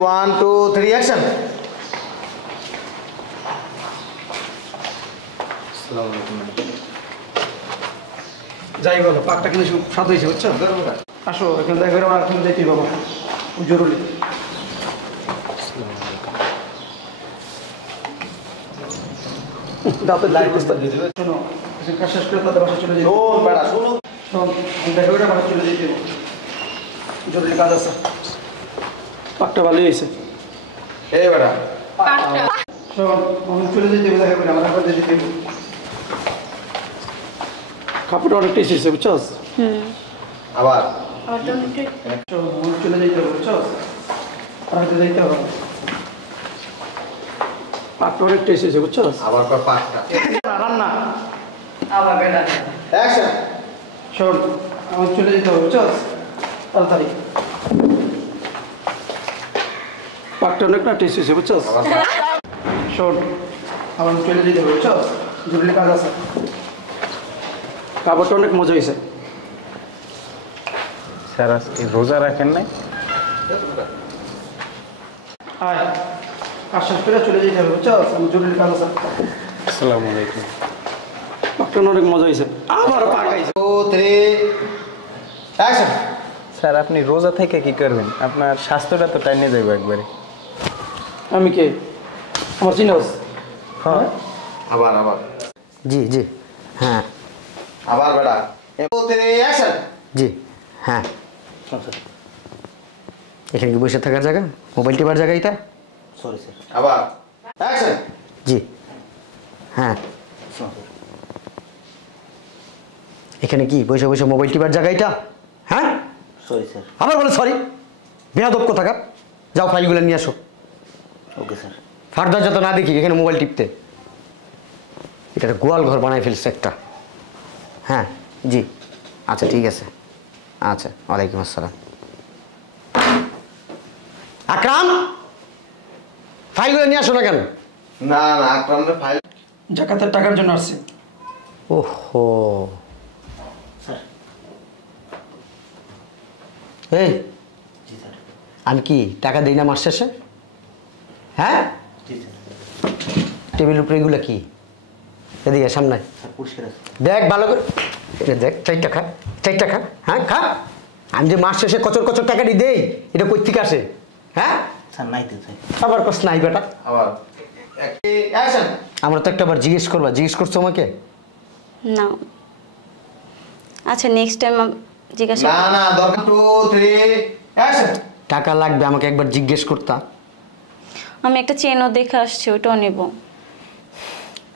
1 2 3 action. আসসালামু আলাইকুম। যাই বলো পাকটা কিন্তু স্বাদ হয়েছে বুঝছো? আসো এখানে দেখা করে আমার এখন যেতে বাবা জরুরি। দাঁতের লাইট শোনো কাজ শেষ করে তাদের বাসা চলে যাই। ও বেড়া শোনো শোন দেখা করে বাসা চলে যেতে জরুরি কাজ আছে। পাকটা ভালোই হয়েছে। এই বেড়া শোন আমি চলে যেতে দেখা করে আমার বাড়িতে যেতে কাপড়টা অনেকটা এসেছে বুঝছো? আবার চলে যেতে হবে বুঝছো? পাড়াতে যাইতে হবে। পাকটা অনেকটা এসেছে বুঝছো? আবার কর পাঁচটা রান্না আবার বেটা অ্যাকশন। শোন আমার চলে যেতে হবে বুঝছো? তাড়াতাড়ি পাকটা অনেকটা টেস্ট হয়েছে বুঝছো? শোন আমার চলে যেতে হবে বুঝছো? জরুরি কাজ আছে। খাবারটা অনেক মজা হয়েছে। স্যার আজকে রোজা রাখেন নাই? আয় কাজ শেষ করে চলে যেতে হবে বুঝছো? আমার জরুরি কাজ আছে। আসসালামু আলাইকুম। পাকটা অনেক মজা হয়েছে। আবারও পাক হয়েছে। 2 3 অ্যাকশন। স্যার আপনি রোজা থেকে কি করবেন? আপনার স্বাস্থ্যটা তো টাইনে যাবে একবারে। আমি কে? আমার চিনোস? হ্যাঁ আবার আবার জি জি হ্যাঁ আবার বেড়া 2 3 অ্যাকশন। জি হ্যাঁ এখানে কি বসে থাকার জায়গা? মোবাইল টিপার জায়গা এটা? Sorry sir. আবার অ্যাকশন। জি হ্যাঁ এখানে কি বসে বসে মোবাইল টিপার জায়গা এটা? হ্যাঁ সরি স্যার। আবার বলে সরি? বেয়াদব কোথাকার, যাও ফাইলগুলো নিয়ে আসো। Okay sir. ফার্দার যত না দেখি এখানে মোবাইল টিপতে। এটা একটা গোয়াল ঘর বানায় ফেলছে একটা। হ্যাঁ জি আচ্ছা ঠিক আছে আচ্ছা ওয়ালাইকুম আসসালাম। আকরাম ফাইলগুলো নিয়ে আসো না কেন? না না আকরামের ফাইল জাকাতের টাকার জন্য আসছি। ওহো এই আমি কি টাকা দিই না মাস শেষে? হ্যাঁ টেবিল উপরে এগুলো কি? এদিকে সামনে দেখ ভালো করে, এটা দেখ চারটা খা, চারটা খা। হ্যাঁ খা। আমি যে মাস শেষে কচর কচর টাকা দিয়ে দেই, এটা কই থেকে আসে? হ্যাঁ স্যার নাইতে স্যার। আবার কস নাই বেটা। আবার অ্যাকশন। আমরা তো একটা বার জিজ্ঞেস করবা, জিজ্ঞেস করছো আমাকে? না আচ্ছা নেক্সট টাইম জিজ্ঞাসা না না দরকার 2 3 অ্যাকশন। টাকা লাগবে আমাকে একবার জিজ্ঞেস করতা। আমি একটা চেনও দেখে আসছি ওটাও নেব।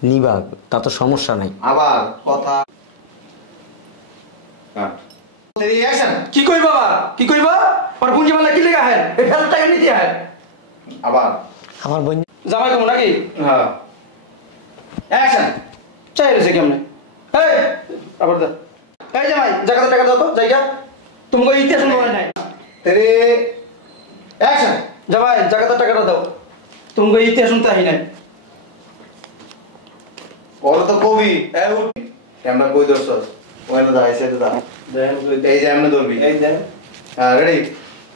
নিবা, তা তো সমস্যা নাই। আবার কথা 3 অ্যাকশন। কি কই বাবা কি কইবা? আর পুঁজি মালা কি লেখা হয়? এই ফেরত টাকা নিতে হয়। আবার আমার বোন জামাই কেমন নাকি? হ্যাঁ অ্যাকশন। চাই রয়েছে কেমনে? এই আবার দা এই জামাই জাকাতের টাকা দাও তো জায়গা। তোমাকে ইতিহাস মনে নাই? 3 অ্যাকশন। জামাই জাকাতের টাকাটা দাও। তোমাকে ইতিহাস শুনতে আহি নাই। ওরা তো কবি এ উঠ ক্যামেরা কই দর্শক ওখানে দা এসে দা এই যে এমনে ধরবি এই দেন। হ্যাঁ রেডি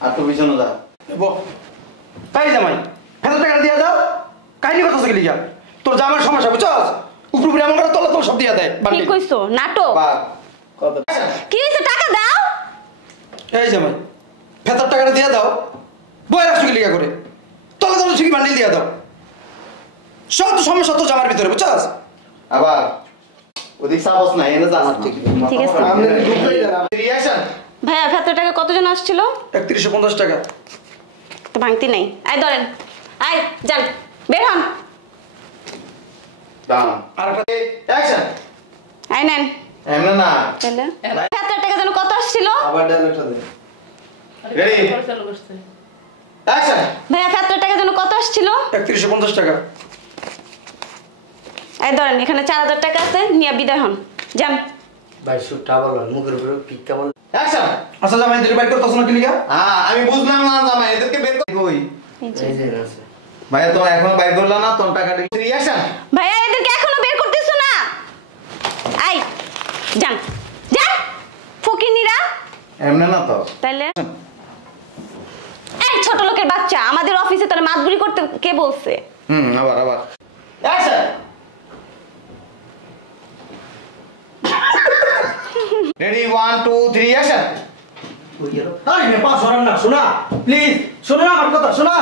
আর তো পিছনে দা তাই জামাই ফেরত টাকা দিয়ে দাও। কাহিনী কথা শিখে লিখা তোর জামার সমস্যা বুঝছস? উপর উপরে এমন করে তলা তোর সব দিয়ে দেয়। কি কইছো নাটক? বা কত কি হইছে টাকা দাও। এই জামাই ফেরত টাকাটা দিয়ে দাও। বই রাখছো কি লিখা করে তলা তোর শিখি বান্ডিল দিয়ে দাও। সব তো সমস্যা তো জামার ভিতরে বুঝছস? আবার ওদিক সাবস না এনে যা ঠিক ঠিক আছে। আমরা ঢুকতেই না রিঅ্যাকশন। ভাইয়া ফেরত টাকা কতজন আসছিল? 3150 টাকা। তো ভাঙতি নাই। আয় ধরেন আয় যান বের হন। দাম আর একটা অ্যাকশন। আয় নেন এমনে না তাহলে ফেরত টাকা যেন কত আসছিল? আবার ডায়লগটা দে রেডি অ্যাকশন। ভাইয়া ফেরত টাকা যেন কত আসছিল? 3150 টাকা। এই ধরেন এখানে 4000 টাকা আছে নিয়ে বিদায় হন যান। ভাই সুটটা বলো মুখের উপরে পিকটা বল। অ্যাকশন। আচ্ছা জামাই এদের বাইর করতেছ না কি লিখা? হ্যাঁ আমি বুঝলাম না জামাই এদেরকে বের করে কই এই যে আছে ভাইয়া তো এখনো বাইর করলা না তোর টাকা রিঅ্যাকশন। ভাইয়া এদেরকে এখনো বের করতেছো না? আই যান যান ফকিনিরা। এমনে না তো তাইলে এই ছোট ছোট লোকের বাচ্চা, আমাদের অফিসে তোর মাতবুরি করতে কে বলছে? আবার আবার অ্যাকশন রেডি 1 2 3 অ্যাকশন কই গেল? আরে মে পাস হরান না, শোনা প্লিজ, শোনো না আমার কথা, শোনা।